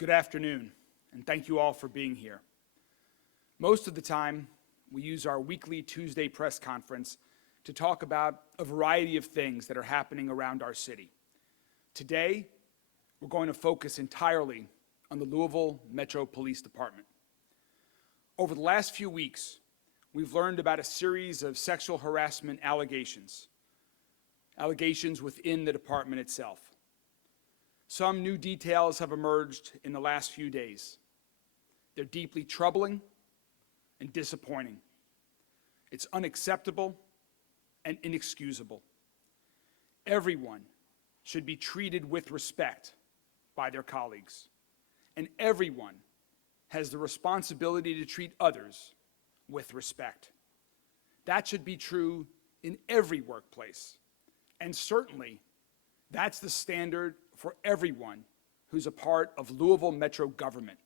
Good afternoon, and thank you all for being here. Most of the time, we use our weekly Tuesday press conference to talk about a variety of things that are happening around our city. Today, we're going to focus entirely on the Louisville Metro Police Department. Over the last few weeks, we've learned about a series of sexual harassment allegations within the department itself. Some new details have emerged in the last few days. They're deeply troubling and disappointing. It's unacceptable and inexcusable. Everyone should be treated with respect by their colleagues, and everyone has the responsibility to treat others with respect. That should be true in every workplace, and certainly that's the standard for everyone who's a part of Louisville Metro government,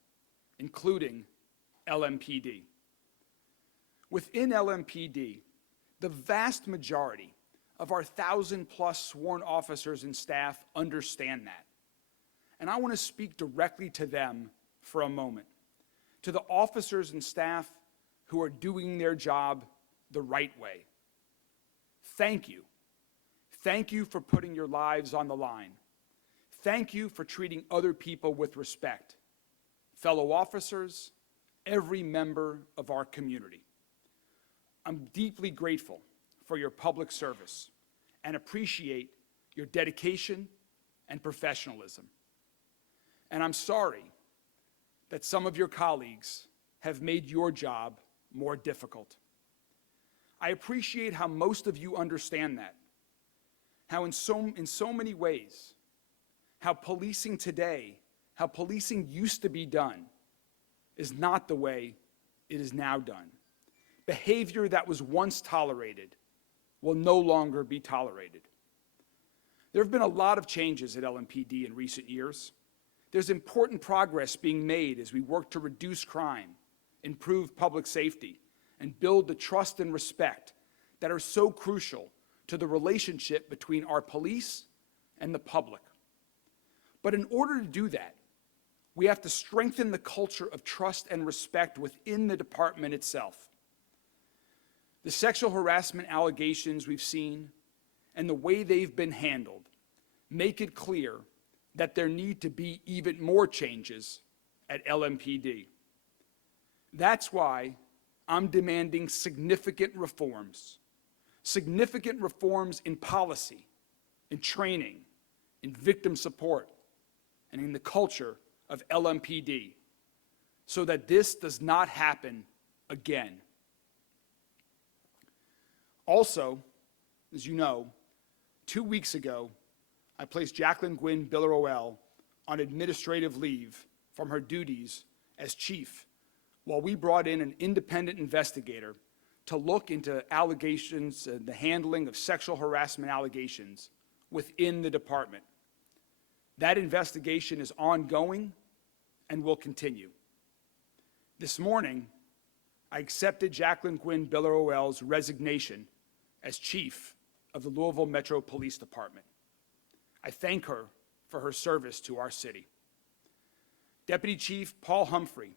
including LMPD. Within LMPD, the vast majority of our 1,000+ sworn officers and staff understand that. And I want to speak directly to them for a moment, to the officers and staff who are doing their job the right way. Thank you. Thank you for putting your lives on the line. Thank you for treating other people with respect. Fellow officers, every member of our community. I'm deeply grateful for your public service and appreciate your dedication and professionalism. And I'm sorry that some of your colleagues have made your job more difficult. I appreciate how most of you understand that, how in so many ways, how policing today, how policing used to be done, is not the way it is now done. Behavior that was once tolerated will no longer be tolerated. There have been a lot of changes at LMPD in recent years. There's important progress being made as we work to reduce crime, improve public safety, and build the trust and respect that are so crucial to the relationship between our police and the public. But in order to do that, we have to strengthen the culture of trust and respect within the department itself. The sexual harassment allegations we've seen and the way they've been handled make it clear that there need to be even more changes at LMPD. That's why I'm demanding significant reforms in policy, in training, in victim support, and in the culture of LMPD, so that this does not happen again. Also, as you know, 2 weeks ago, I placed Jacqueline Gwynn Biller-Oel on administrative leave from her duties as chief, while we brought in an independent investigator to look into allegations and the handling of sexual harassment allegations within the department. That investigation is ongoing and will continue. This morning, I accepted Jacqueline Gwynn Biller-Oel's resignation as chief of the Louisville Metro Police Department. I thank her for her service to our city. Deputy Chief Paul Humphrey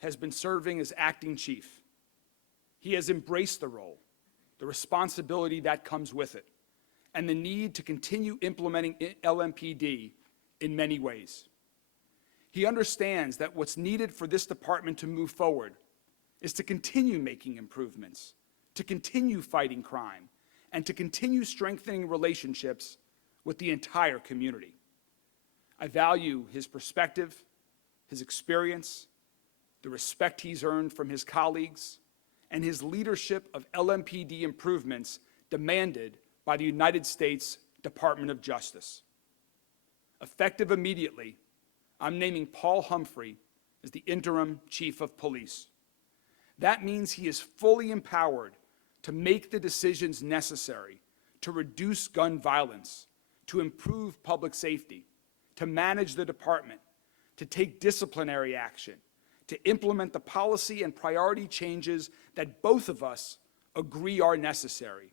has been serving as acting chief. He has embraced the role, the responsibility that comes with it, and the need to continue implementing LMPD in many ways. He understands that what's needed for this department to move forward is to continue making improvements, to continue fighting crime, and to continue strengthening relationships with the entire community. I value his perspective, his experience, the respect he's earned from his colleagues, and his leadership of LMPD improvements demanded by the United States Department of Justice. Effective immediately, I'm naming Paul Humphrey as the interim chief of police. That means he is fully empowered to make the decisions necessary to reduce gun violence, to improve public safety, to manage the department, to take disciplinary action, to implement the policy and priority changes that both of us agree are necessary,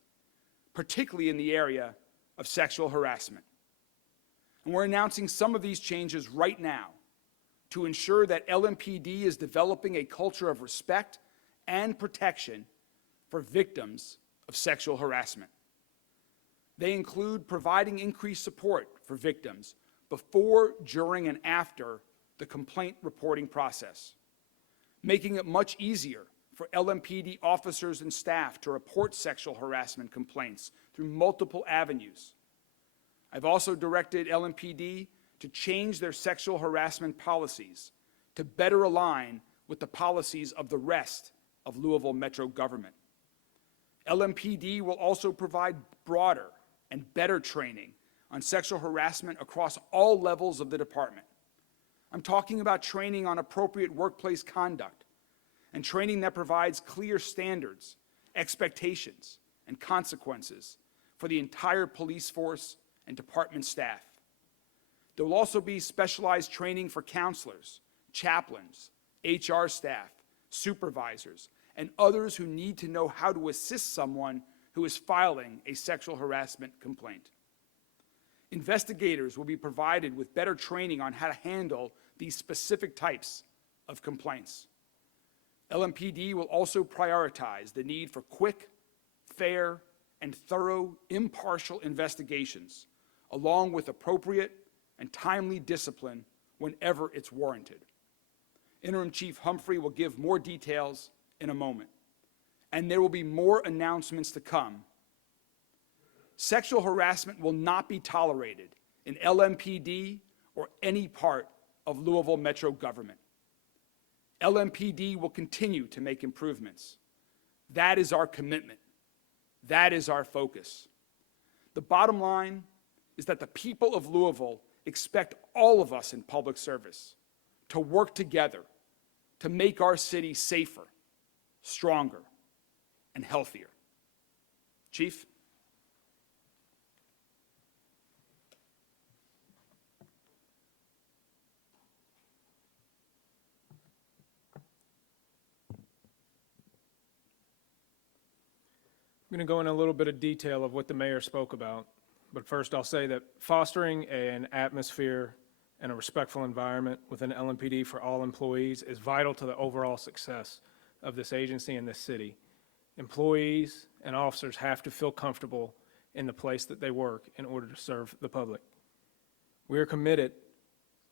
particularly in the area of sexual harassment. And we're announcing some of these changes right now to ensure that LMPD is developing a culture of respect and protection for victims of sexual harassment. They include providing increased support for victims before, during, and after the complaint reporting process, making it much easier for LMPD officers and staff to report sexual harassment complaints through multiple avenues. I've also directed LMPD to change their sexual harassment policies to better align with the policies of the rest of Louisville Metro government. LMPD will also provide broader and better training on sexual harassment across all levels of the department. I'm talking about training on appropriate workplace conduct and training that provides clear standards, expectations, and consequences for the entire police force and department staff. There will also be specialized training for counselors, chaplains, HR staff, supervisors, and others who need to know how to assist someone who is filing a sexual harassment complaint. Investigators will be provided with better training on how to handle these specific types of complaints. LMPD will also prioritize the need for quick, fair, and thorough, impartial investigations, along with appropriate and timely discipline whenever it's warranted. Interim Chief Humphrey will give more details in a moment, and there will be more announcements to come. Sexual harassment will not be tolerated in LMPD or any part of Louisville Metro government. LMPD will continue to make improvements. That is our commitment. That is our focus. The bottom line is that the people of Louisville expect all of us in public service to work together to make our city safer, stronger, and healthier. Chief? I'm going to go in a little bit of detail of what the mayor spoke about, but first I'll say that fostering an atmosphere and a respectful environment within LMPD for all employees is vital to the overall success of this agency and this city. Employees and officers have to feel comfortable in the place that they work in order to serve the public. We are committed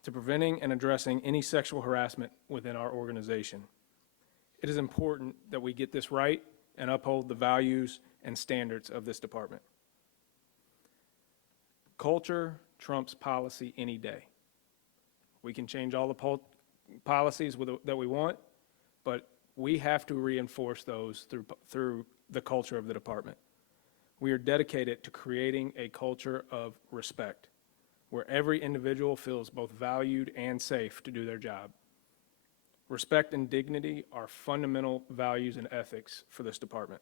to preventing and addressing any sexual harassment within our organization. It is important that we get this right and uphold the values and standards of this department. Culture trumps policy any day. We can change all the policies that we want, but we have to reinforce those through the culture of the department. We are dedicated to creating a culture of respect, where every individual feels both valued and safe to do their job. Respect and dignity are fundamental values and ethics for this department.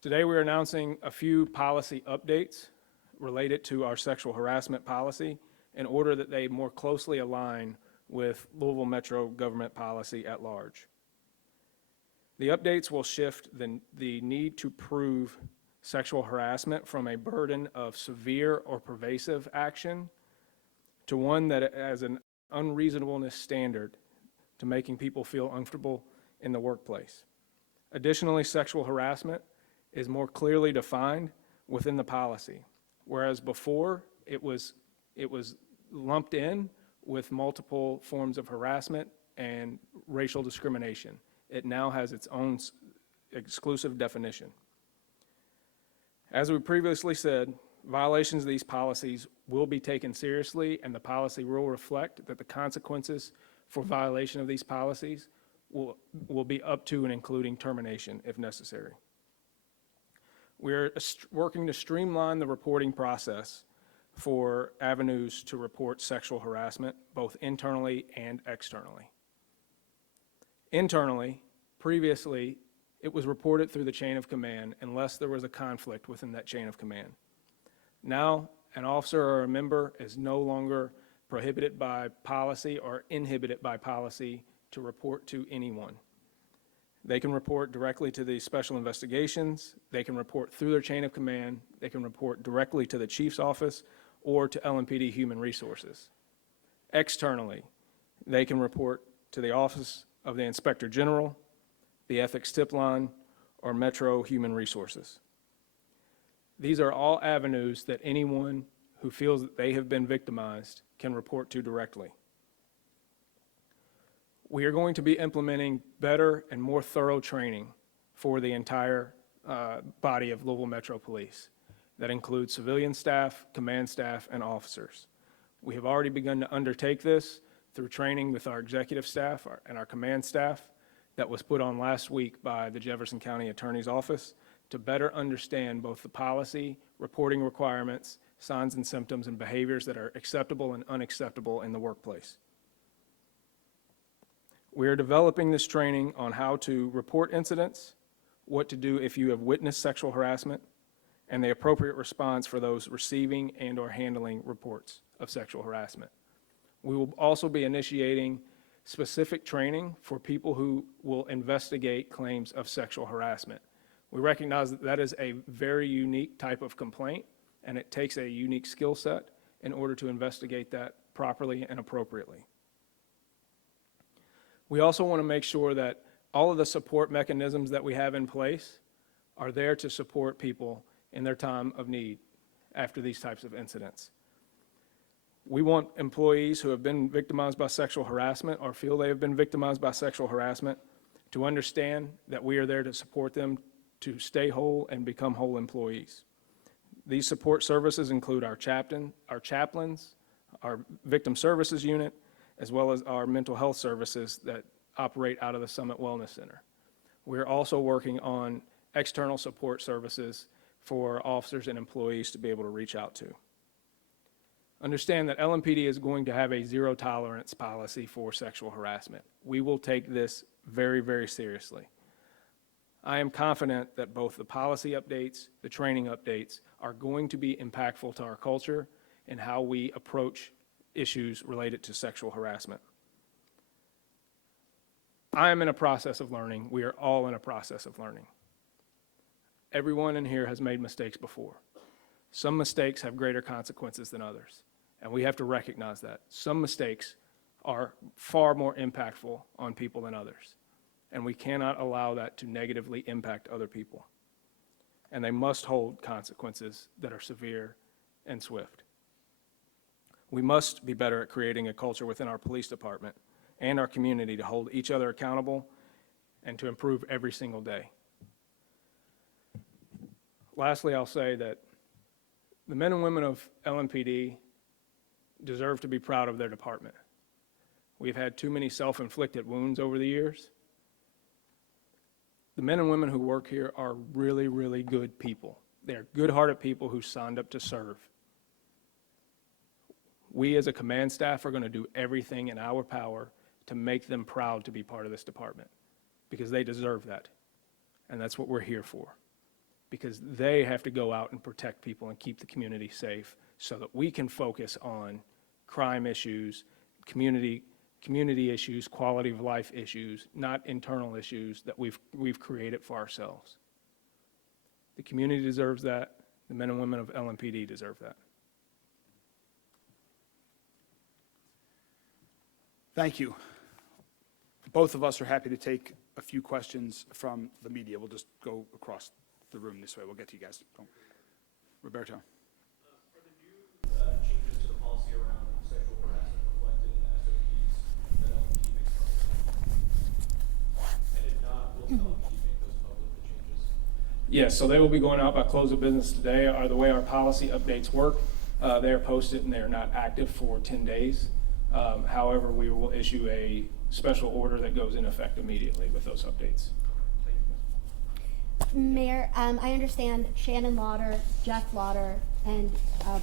Today we're announcing a few policy updates related to our sexual harassment policy in order that they more closely align with Louisville Metro government policy at large. The updates will shift the need to prove sexual harassment from a burden of severe or pervasive action to one that has an unreasonableness standard to making people feel uncomfortable in the workplace. Additionally, sexual harassment is more clearly defined within the policy, whereas before it was lumped in with multiple forms of harassment and racial discrimination. It now has its own exclusive definition. As we previously said, violations of these policies will be taken seriously, and the policy will reflect that the consequences for violation of these policies will be up to and including termination if necessary. We're working to streamline the reporting process for avenues to report sexual harassment, both internally and externally. Internally, previously, it was reported through the chain of command unless there was a conflict within that chain of command. Now, an officer or a member is no longer prohibited by policy or inhibited by policy to report to anyone. They can report directly to the special investigations, they can report through their chain of command, they can report directly to the chief's office or to LMPD Human Resources. Externally, They can report to the Office of the Inspector General, the Ethics Tip Line, or Metro Human Resources. These are all avenues that anyone who feels that they have been victimized can report to directly. We are going to be implementing better and more thorough training for the entire body of Louisville Metro Police. That includes civilian staff, command staff, and officers. We have already begun to undertake this through training with our executive staff and our command staff that was put on last week by the Jefferson County Attorney's Office to better understand both the policy, reporting requirements, signs and symptoms, and behaviors that are acceptable and unacceptable in the workplace. We are developing this training on how to report incidents, what to do if you have witnessed sexual harassment, and the appropriate response for those receiving and/or handling reports of sexual harassment. We will also be initiating specific training for people who will investigate claims of sexual harassment. We recognize that that is a very unique type of complaint, and it takes a unique skill set in order to investigate that properly and appropriately. We also want to make sure that all of the support mechanisms that we have in place are there to support people in their time of need after these types of incidents. We want employees who have been victimized by sexual harassment or feel they have been victimized by sexual harassment to understand that we are there to support them to stay whole and become whole employees. These support services include our chaplains, our victim services unit, as well as our mental health services that operate out of the Summit Wellness Center. We're also working on external support services for officers and employees to be able to reach out to. Understand that LMPD is going to have a zero tolerance policy for sexual harassment. We will take this very, very seriously. I am confident that both the policy updates, the training updates are going to be impactful to our culture and how we approach issues related to sexual harassment. I am in a process of learning. We are all in a process of learning. Everyone in here has made mistakes before. Some mistakes have greater consequences than others, and we have to recognize that. Some mistakes are far more impactful on people than others, and we cannot allow that to negatively impact other people. And they must hold consequences that are severe and swift. We must be better at creating a culture within our police department and our community to hold each other accountable and to improve every single day. Lastly, I'll say that the men and women of LMPD deserve to be proud of their department. We've had too many self-inflicted wounds over the years. The men and women who work here are really, really good people. They're good-hearted people who signed up to serve. We as a command staff are going to do everything in our power to make them proud to be part of this department because they deserve that. And that's what we're here for. Because they have to go out and protect people and keep the community safe so that we can focus on crime issues, community issues, quality of life issues, not internal issues that we've created for ourselves. The community deserves that. The men and women of LMPD deserve that. Thank you. Both of us are happy to take a few questions from the media. We'll just go across the room this way. We'll get to you guys. Go. Roberto. Are the new changes to the policy around sexual harassment reflected in the SOPs that LMPD makes public? And if not, will LMPD make those public, the changes? Yes, so they will be going out by close of business today. The way our policy updates work, they are posted and they are not active for 10 days. However, we will issue a special order that goes in effect immediately with those updates. Mayor, I understand Shannon Lauder, Jeff Lauder, and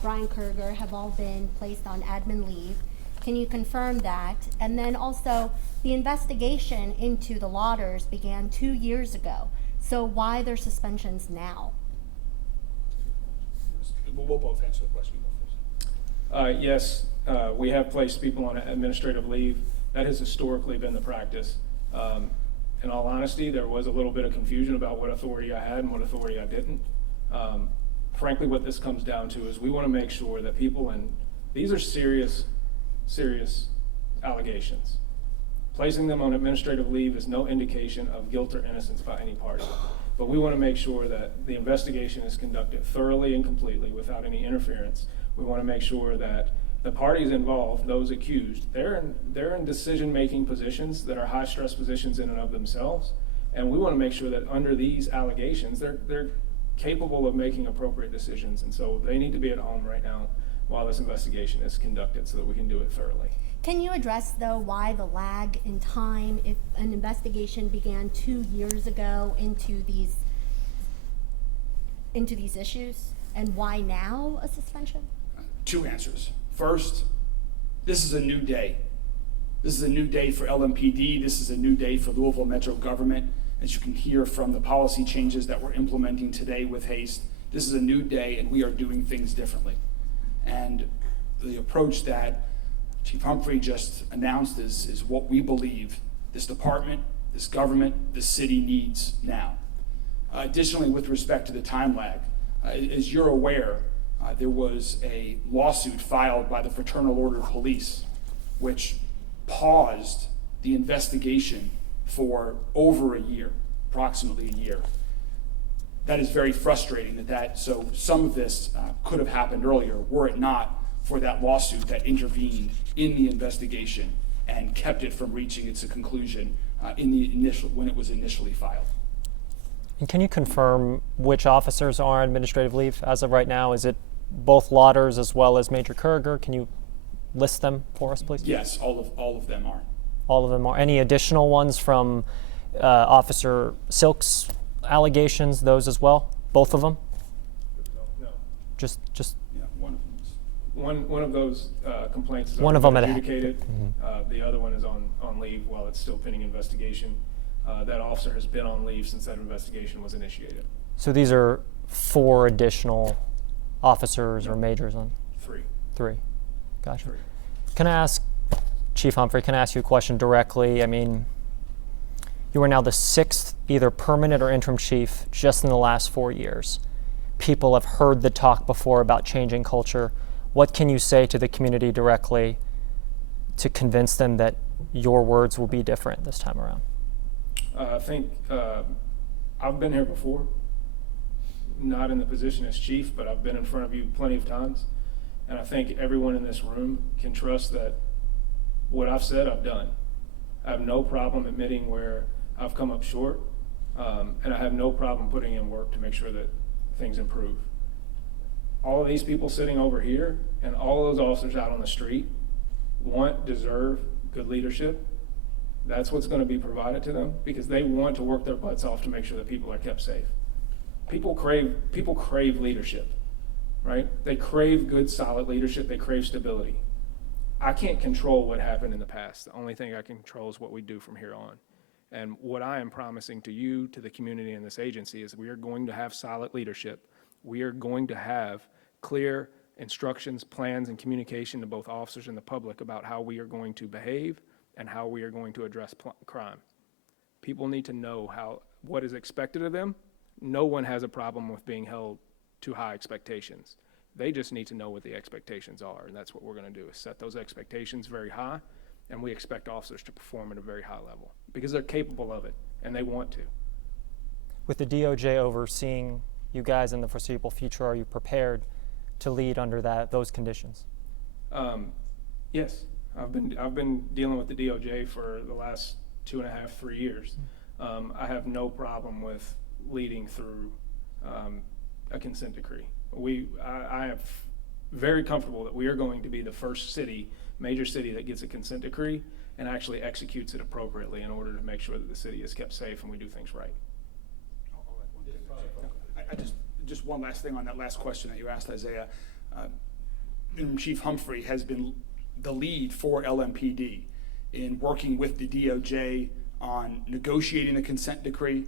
Brian Kruger have all been placed on admin leave. Can you confirm that? And then also, the investigation into the Lauders began 2 years ago. So why their suspensions now? We'll both answer the question. Yes, we have placed people on administrative leave. That has historically been the practice. In all honesty, there was a little bit of confusion about what authority I had and what authority I didn't. Frankly, what this comes down to is we want to make sure that people, and these are serious allegations. Placing them on administrative leave is no indication of guilt or innocence by any party. But we want to make sure that the investigation is conducted thoroughly and completely without any interference. We want to make sure that the parties involved, those accused, they're in decision-making positions that are high-stress positions in and of themselves. And we want to make sure that under these allegations, they're capable of making appropriate decisions. And so they need to be at home right now while this investigation is conducted so that we can do it thoroughly. Can you address, though, why the lag in time if an investigation began 2 years ago into these issues, and why now a suspension? Two answers. First, this is a new day. This is a new day for LMPD. This is a new day for Louisville Metro government. As you can hear from the policy changes that we're implementing today with haste, this is a new day and we are doing things differently. And the approach that Chief Humphrey just announced is what we believe this department, this government, this city needs now. Additionally, with respect to the time lag, as you're aware, there was a lawsuit filed by the Fraternal Order of Police, which paused the investigation for over a year, approximately a year. That is very frustrating so some of this could have happened earlier were it not for that lawsuit that intervened in the investigation and kept it from reaching its conclusion when it was initially filed. And can you confirm which officers are on administrative leave as of right now? Is it both Lauders as well as Major Kurger? Can you list them for us, please? Yes, all of them are. All of them are. Any additional ones from Officer Silk's allegations, those as well? Both of them? No. Just Yeah, one of them is. One of those complaints is One of them already had- adjudicated. The other one is on leave while it's still pending investigation. That officer has been on leave since that investigation was initiated. so these are 4 additional officers or majors on 3. 3. Gotcha. 3. Can I ask, Chief Humphrey, can I ask you a question directly? I mean, you are now the 6th either permanent or interim chief just in the last 4 years. People have heard the talk before about changing culture. What can you say to the community directly to convince them that your words will be different this time around? I think I've been here before, not in the position as chief, but I've been in front of you plenty of times. And I think everyone in this room can trust that what I've said, I've done. I have no problem admitting where I've come up short, and I have no problem putting in work to make sure that things improve. All of these people sitting over here and all those officers out on the street deserve good leadership. That's what's going to be provided to them because they want to work their butts off to make sure that people are kept safe. People crave leadership, right? They crave good, solid leadership. They crave stability. I can't control what happened in the past. The only thing I can control is what we do from here on. And what I am promising to you, to the community and this agency is we are going to have solid leadership. We are going to have clear instructions, plans, and communication to both officers and the public about how we are going to behave and how we are going to address crime. People need to know what is expected of them. No one has a problem with being held to high expectations. They just need to know what the expectations are, and that's what we're going to do is set those expectations very high, and we expect officers to perform at a very high level because they're capable of it, and they want to. With the DOJ overseeing you guys in the foreseeable future, are you prepared to lead under those conditions? Yes, I've been dealing with the DOJ for the last 2.5, 3 years. I have no problem with leading through a consent decree. I am very comfortable that we are going to be the first major city that gets a consent decree and actually executes it appropriately in order to make sure that the city is kept safe and we do things right. Just one last thing on that last question that you asked, Isaiah. Chief Humphrey has been the lead for LMPD in working with the DOJ on negotiating a consent decree.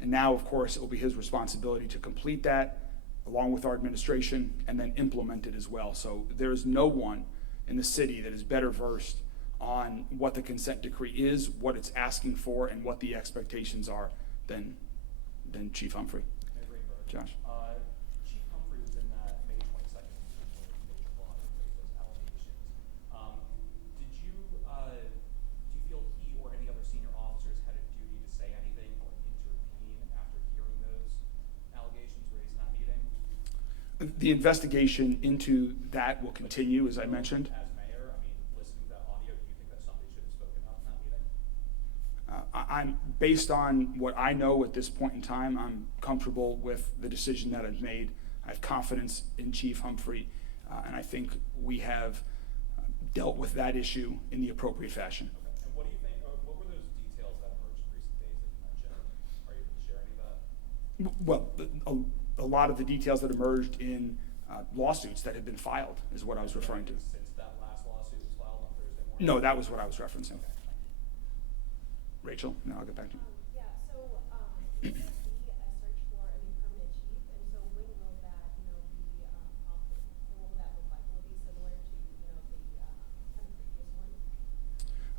And now, of course, it will be his responsibility to complete that along with our administration and then implement it as well. So there is no one in the city that is better versed on what the consent decree is, what it's asking for, and what the expectations are than Chief Humphrey. Josh. Chief Humphrey was in that May 22nd meeting with Major Law and raised those allegations. Did you The investigation into that will continue, as I mentioned. As mayor, I mean, listening to that audio, do you think that somebody should have spoken up in that meeting? I'm based on what I know at this point in time, I'm comfortable with the decision that I've made. I have confidence in Chief Humphrey, and I think we have dealt with that issue in the appropriate fashion. Okay. And what do you think, what were those details that emerged in recent days that you mentioned? Are you able to share any of that? Well, a lot of the details that emerged in lawsuits that have been filed is what I was referring to. Since that last lawsuit was filed on Thursday morning? No, that was what I was referencing. Rachel, no, I'll get back to you. Yeah, so, will there be a search for a new permanent chief, and so when will that, be, prompted? And what will that look like? Will it be similar to, the, kind of previous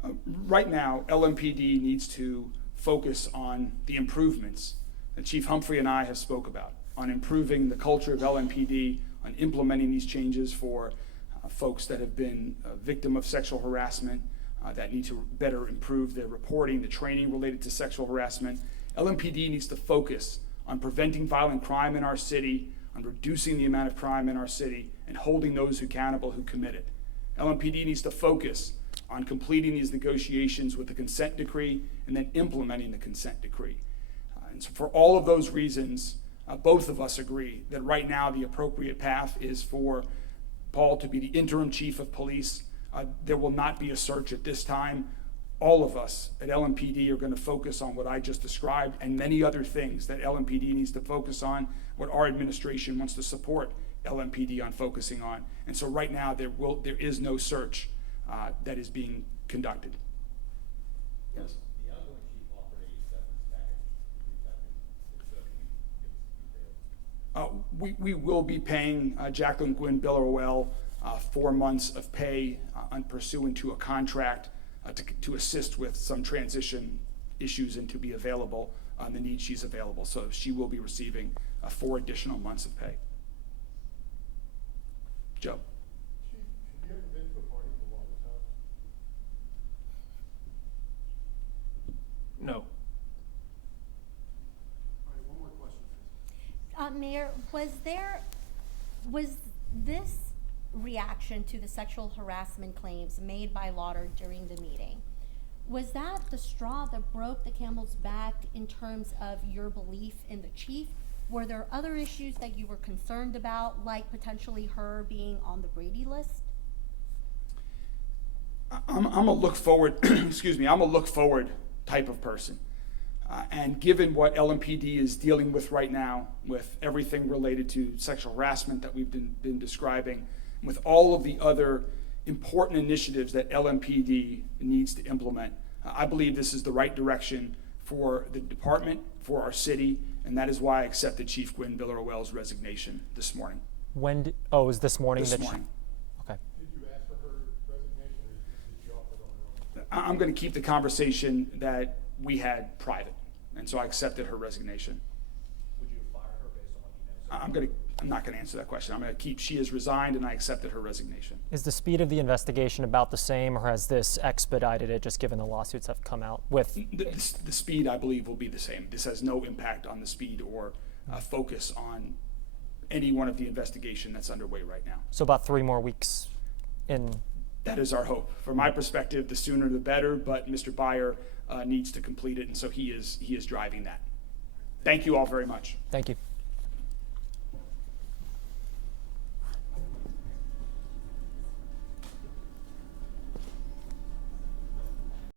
one? Right now, LMPD needs to focus on the improvements that Chief Humphrey and I have spoke about, on improving the culture of LMPD, on implementing these changes for folks that have been a victim of sexual harassment, that need to better improve their reporting, the training related to sexual harassment. LMPD needs to focus on preventing violent crime in our city, on reducing the amount of crime in our city, and holding those accountable who commit it. LMPD needs to focus on completing these negotiations with the consent decree and then implementing the consent decree. And so for all of those reasons, both of us agree that right now the appropriate path is for Paul to be the interim chief of police. There will not be a search at this time. All of us at LMPD are going to focus on what I just described and many other things that LMPD needs to focus on, what our administration wants to support LMPD on focusing on. And so right now there is no search that is being conducted. Yes. The outgoing chief offered a severance package. If so, can you give us details? We will be paying Jacqueline Gwynn Billerwell 4 months of pay pursuant to a contract to assist with some transition issues and to be available on the need she's available. So she will be receiving 4 additional months of pay. Joe. Chief, have you ever been to a party for Walter's house? No. All right, one more question, please. Mayor, was this reaction to the sexual harassment claims made by Lauder during the meeting, was that the straw that broke the camel's back in terms of your belief in the chief? Were there other issues that you were concerned about, like potentially her being on the Brady list? I'm a look forward, excuse me, I'm a look forward type of person. And given what LMPD is dealing with right now, with everything related to sexual harassment that we've been describing, with all of the other important initiatives that LMPD needs to implement, I believe this is the right direction for the department, for our city, and that is why I accepted Chief Gwynn Billerwell's resignation this morning. When it was this morning? This morning. Okay. Did you ask for her resignation, or did she offer it on her own? I'm going to keep the conversation that we had private, and so I accepted her resignation. Would you fire her based on what you know? I'm not going to answer that question. I'm going to keep, she has resigned and I accepted her resignation. Is the speed of the investigation about the same, or has this expedited it just given the lawsuits have come out with? The speed, I believe, will be the same. This has no impact on the speed or focus on any one of the investigation that's underway right now. So about 3 more weeks in? That is our hope. From my perspective, the sooner the better, but Mr. Byer needs to complete it, and so he is driving that. Thank you all very much. Thank you.